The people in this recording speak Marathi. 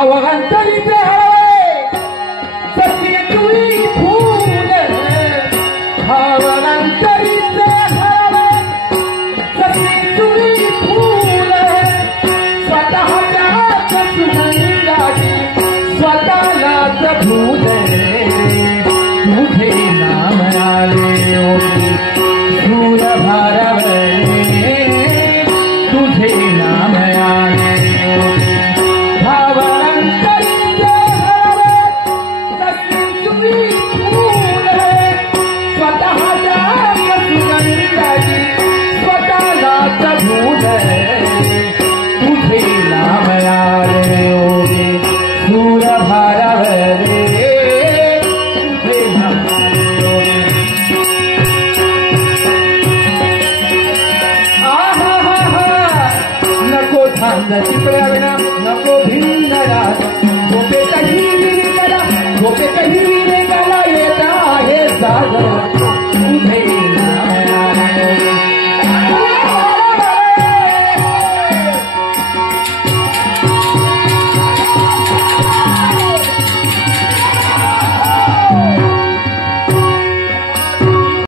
भावांतरीचे हळवे सखी तुई फूल भावांतरीचे हळवे सखी तुई फूल स्वतःच्याच सुगंधाची स्वतःलाच भूल तुझे नाम आले ओली सूर भारवले तुझे नाम आले चिपळ्या